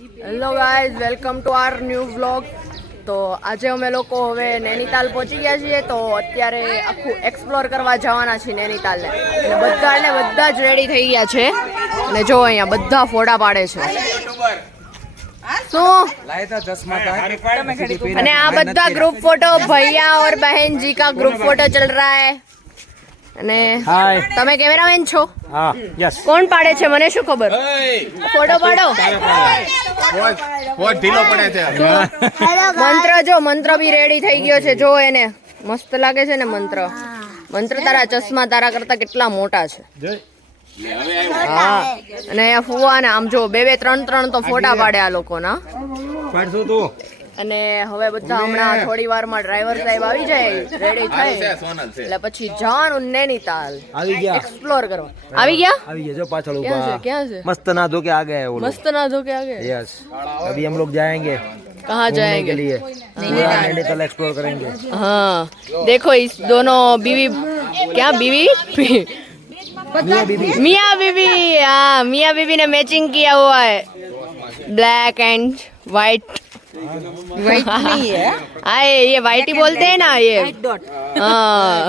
Hello guys, welcome to our new vlog. તો આજે અમે લોકો હવે નૈનીતાલ પહોંચી ગયા છીએ. તો અત્યારે આખું એક્સપ્લોર કરવા જવાના છીએ નૈનીતાલને. અને બધા જ રેડી થઈ ગયા છે. અને જો અહીંયા બધા ફોટા પાડે છે. અને આ બધા ગ્રુપ ફોટો ભૈયા और बहन जी का ग्रुप फोटो चल रहा है. અને તમે કેમેરામેન છો? હા, યસ. કોણ પાડે છે મને શું ખબર? ફોટો પાડો. મંત્ર બી રેડી થઈ ગયો છે. જો એને મસ્ત લાગે છે ને મંત્ર. તારા ચશ્મા તારા કરતા કેટલા મોટા છે. હા, અને અહીંયા ફુવા ને આમ જો બે ત્રણ તો ફોટા પાડે આ લોકોના. અને હવે બધા હમણાં થોડી વારમાં ડ્રાઈવર સાહેબ આવી જાય, રેડી થાય એટલે પછી જવાનું નૈનીતાલ એક્સપ્લોર કરવા. આવી ગયા जो पाछल ऊपर ક્યાં છે? मस्त ना धो के आ गए वो लोग. मस्त ना धो के आ गए. यस, अभी हम लोग जाएंगे कहाँ जाएंगे के लिए पूरा नैनीताल एक्सप्लोर करेंगे. हाँ, देखो इस दोनों बीवी क्या बीवी मियाँ बीवी. हाँ, मियाँ बीवी ने मैचिंग किया हुआ है, ब्लैक एंड वाइट. वाइट नहीं है, हाँ ये वाइट ही बोलते हैं ना ये. हाँ,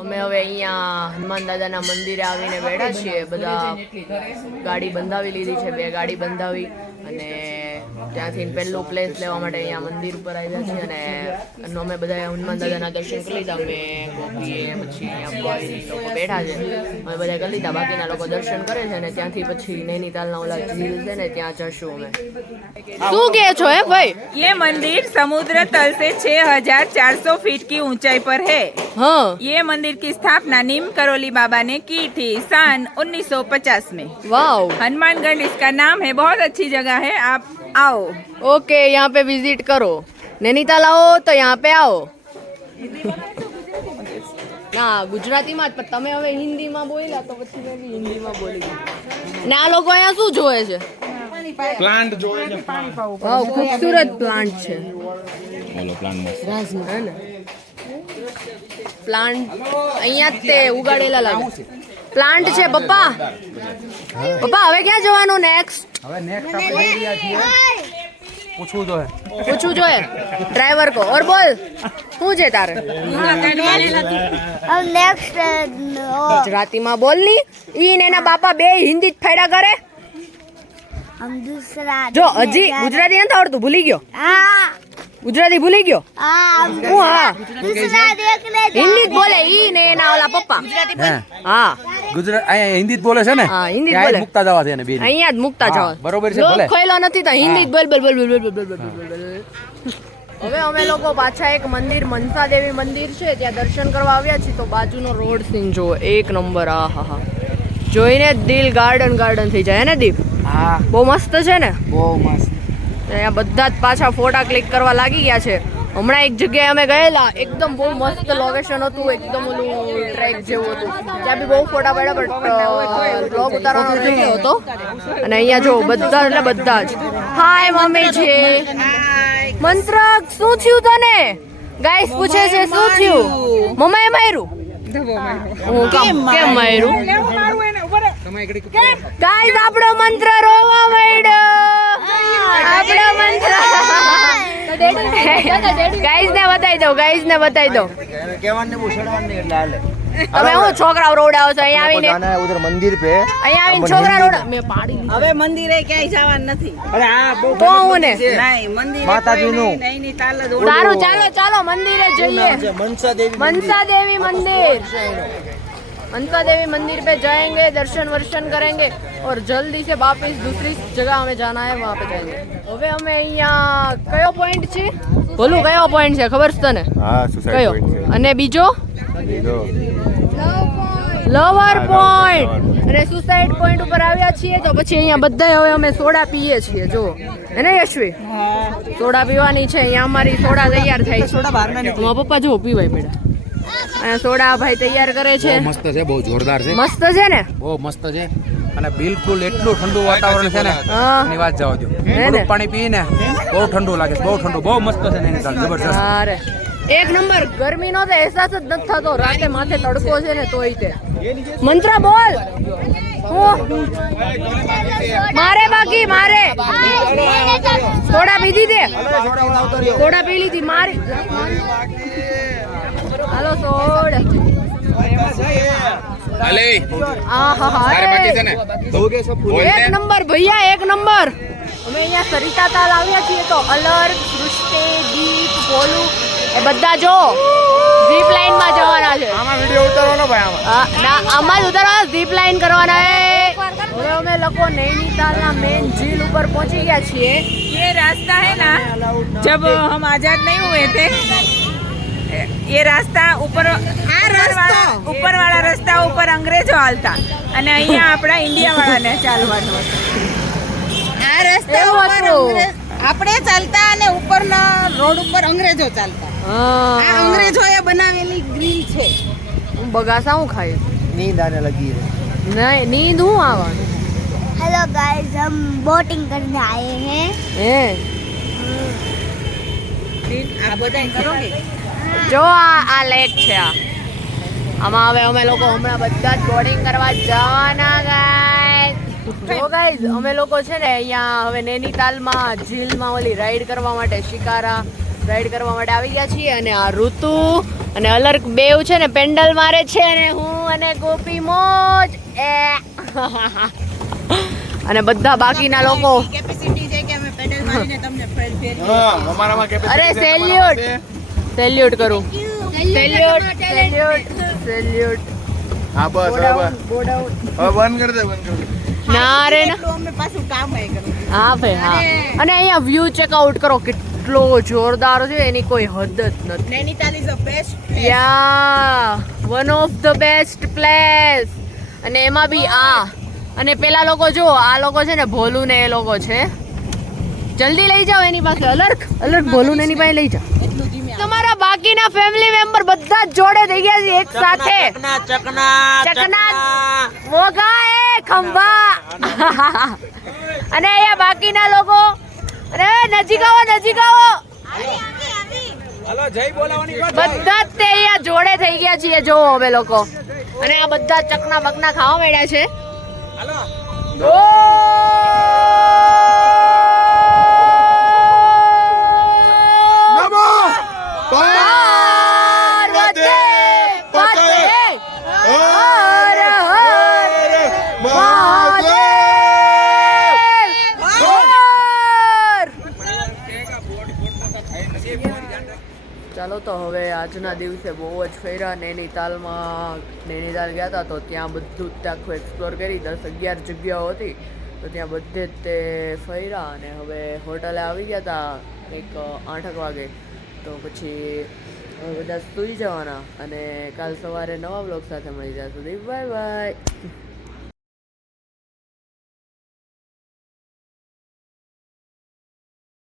અમે હવે અહીંયા હનુમાન દાદાના મંદિરે આવીને બેઠા છીએ. બધા ગાડી બંધાવી લીધી છે, 2 ગાડી બંધાવી. અને ત્યાંથી પહેલું પ્લેસ લેવા માટે અહીંયા મંદિર ઉપર આવ્યા છીએ. અને અમે બધા હનુમાન દાદાના દર્શન કરી લીધા. અમે ગોપીએ પછી અહીંયા ભાઈ લોકો બેઠા છે, અમે બધા કરી લીધા. બાકીના લોકો દર્શન કરે છે. અને ત્યાંથી પછી નૈનીતાલના ઓલા ઝીલ છે ને ત્યાં જશું અમે. શું કહે છો હે ભાઈ? ये मंदिर समुद्र तल से 6400 फीट की ऊंचाई पर है. हाँ, ये मंदिर की स्थापना नीम करोली बाबा ने की थी सन 1950 में. वाओ. हनुमानगढ़ इसका नाम है. बहुत अच्छी जगह है, आप आओ. ओके, यहाँ पे विजिट करो. नैनीताल आओ तो यहाँ पे आओ. ના ગુજરાતીમાં જ, પણ તમે હવે હિન્દીમાં બોલ્યા તો પછી મેં બી હિન્દીમાં બોલી ગઈ. ને આ લોકો અહીંયા શું જોવે છે? प्लांट जोड़े ने વાવ, ખૂબસૂરત પ્લાન્ટ છે. हेलो प्लांट मस्त. રાજમાં હે ને પ્લાન્ટ અહીંયા જ તે ઉગાડેલા લાગે. પ્લાન્ટ છે પપ્પા. પપ્પા હવે ક્યાં જવાનું નેક્સ્ટ? હવે નેક્સ્ટ આપણે જઈ રહ્યા છીએ. પૂછવું તો હે, પૂછવું જોઈએ ડ્રાઈવર કો. ઓર બોલ, શું છે તારે? ગુજરાતીમાં બોલ ની. ઈ ને એના બાપા બે હિન્દી જ ફાયડા કરે. જો હજી ગુજરાતી નથી આવડતું, ભૂલી ગયો. ગુજરાતી ભૂલી ગયો. હું હા હિન્દી જ બોલે ઈ ને એના ઓલા પપ્પા. હા, ગુજરાત અહીંયા હિન્દી જ બોલે છે ને. હા, હિન્દી જ ત્યાં બોલે. જ મુકતા જવા છે ને બેન. અહીંયા જ મુકતા જાવ. બરોબર છે, લોક ભલે. ખોયલો નથી તો હિન્દી જ બોલ બોલ બોલ બોલ બોલ બોલ બોલ બોલ. હવે અમે લોકો પાછા એક મંદિર, મનસા દેવી મંદિર છે ત્યાં દર્શન કરવા આવ્યા છીએ. તો બાજુનો રોડ સીન જુઓ, એક નંબર. આ હા હા, જોઈને દિલ ગાર્ડન થઈ જાય હે ને દીપ? હા, બહુ મસ્ત છે ને. બહુ મસ્ત. અહીંયા બધા જ પાછા ફોટા ક્લિક કરવા લાગી ગયા છે. હમણાં એક જગ્યાએ અમે ગયેલા, એકદમ બહુ મસ્ત લોકેશન હતું, એકદમ ઓલું ટ્રેક જેવું હતું. ત્યાં બી બહુ ફોટા પાડ્યા, બટ બ્લોગ ઉતારવાનો નહીં હતો. અને અહીંયા જો બધા એટલે બધા જ. હાય મમ્મી છે. મંત્ર શું થયું તને? ગાઈસ પૂછે છે શું થયું? મમ્માએ માર્યું? હું કેમ માર્યું? ગાઈસ આપણો મંત્ર રોવા માંડ્યો. આપણો મંત્ર ગાઈસ ને બતાવી દો. કેવાને ઉછળવાને એટલે હાલે. તમે હું છોકરાઓ રોડાવો છો અહીંયા આવીને? જાના હે ઉધર મંદિર पे. અહીંયા આવીને છોકરા રોડા મેં પાડી દીધું. હવે મંદિરે ક્યાંય જવાનું નથી. અરે આ બહુ તો હું ને નહીં, મંદિરે માતાજીનું. નૈનીતાલ જ. સારું, ચાલો મંદિરે જઈએ. मनसा देवी मनसा देवी मंदिर पे जाएंगे, दर्शन वर्शन करेंगे और जल्दी से वापस दूसरी जगह हमें जाना है, वहाँ पे जाएंगे. હવે અમે અહીંયા કયો પોઈન્ટ છે? બોલું કયો પોઈન્ટ છે ખબર છે તને? હા, સુસાઇડ કયો? પોઈન્ટ છે. અને બીજો લવર પોઈન્ટ. અને સુસાઇડ પોઈન્ટ ઉપર આવ્યા છીએ. તો પછી અહીંયા બધા હવે અમે સોડા પીએ છીએ. જો એને યશવી સોડા પીવાની છે. અહીંયા અમારી સોડા તૈયાર થાય છે. સોડા બહાર ના પપ્પા જો પીવાય બેડા. અહીંયા સોડા ભાઈ તૈયાર કરે છે. મસ્ત છે, બહુ જોરદાર છે. મસ્ત છે ને? બહુ મસ્ત છે. અને બિલકુલ એટલું ઠંડુ વાતાવરણ છે ને, હા. એની વાત જવા દો. હે ને? થોડું પાણી પીને બહુ ઠંડુ લાગે છે, બહુ ઠંડુ, બહુ મસ્ત છે નૈનીતાલ, જબરજસ્ત. અરે એક નંબર ગરમીનો તો અહેસાસ જ નથી થતો રાતે માથે તડકો છે ને તોય તે મંત્રા બોલ મારે બાકી મારે થોડા પીધી દે થોડા પી લીધી મારી હાલો સોડ એક નંબર ભૈયા એક નંબર અમે અહીંયા સરિતા તાલ આવ્યા છીએ તો અલર સૃષ્ટિ દીપ ભોલુ એ બધા જો ઝીપ લાઈન માં જવાના છે આમાં વિડિયો ઉતારવાનો ભાઈ આમાં ના આમાં જ ઉતારવા ઝીપ લાઈન કરવાના है હવે અમે લોકો નૈनीतालના મેન झील ऊपर पहुंची गया છીએ ये रास्ता है ना जब हम आजाद नहीं हुए थे ये रास्ता ऊपर वाला रस्ता ઉપર અંગ્રેજો હાલતા અને અહીંયા આપણા ઇન્ડિયા વાળાને ચાલવાનું આ રસ્તા એવું ઉપર હતું. આપણે ચાલતા અને ઉપરના રોડ ઉપર અંગ્રેજો ચાલતા આ અંગ્રેજોએ બનાવેલી ગ્રીલ છે બગાસા હું ખાઈશ नींद आने लगी है નહીં નીંદ હું આવવાનું हेलो गाइस हम बोटिंग करने आए हैं હે આ બધા કરોગે જો આ લેક છે આમાં હવે અમે લોકો હમણાં બધા જ બોર્ડિંગ કરવા જવાના ગાઈસ જો ગાઈસ અમે લોકો છે ને અહીંયા હવે નૈનીતાલમાં ઝીલમાં ઓલી રાઈડ કરવા માટે શિકારા રાઈડ કરવા માટે આવી ગયા છીએ અને આ ઋતુ અને અલર્ક બેવ છે ને પેન્ડલ મારે છે અને હું અને ગોપી મોજ એ અને બધા બાકીના લોકો કેપેસિટી છે કે અમે પેડલ મારીને તમને ફેરવીએ હા અમારામાં કેપેસિટી અરે સેલ્યુટ સેલ્યુટ કરું સેલ્યુટ સેલ્યુટ સેલ્યુટ હા બસ હવે બંધ કરી દે ના રે ના એટલું અમે પાછું કામ આય કરું હા ભાઈ હા અને અહીંયા વ્યૂ ચેકઆઉટ કરો કેટલો જોરદાર છે એની કોઈ હદ જ નથી Nainital is the best yeah one of the best place અને એમાં બી આ અને પેલા લોકો જો આ લોકો છે ને ભોલું ને એ લોકો છે જલ્દી લઈ જાઓ એની પાસે અલર્ક ભોલું ને એની પાસે લઈ જાઓ એટલું ધીમે તમારા બાકીના ફેમિલી મેમ્બર બધા જ જોડે થઈ ગયા છે એક સાથે ચકના મોગા એ ખંભા અને અહીંયા બાકીના લોકો અરે નજીક આવો હાલો જય બોલાવાની બધા જ તે અહીંયા જોડે થઈ ગયા છીએ જો અમે લોકો અને આ બધા ચકના બકના ખાવા મળ્યા છે નમો પાર્વતી પતે હર હર મહાદેવ ચાલો તો હવે આજના દિવસે બહુ જ ફર્યા નૈનીતાલ ગયા હતા તો ત્યાં બધું જ આખું એક્સપ્લોર કરી 10-11 જગ્યાઓ હતી તો ત્યાં બધે જ તે ફર્યા અને હવે હોટલે આવી ગયા હતા કંઈક 8 વાગે તો પછી હવે બધા સૂઈ જવાના અને કાલ સવારે નવા બ્લોગ સાથે મળી જાય સુધી બાય બાય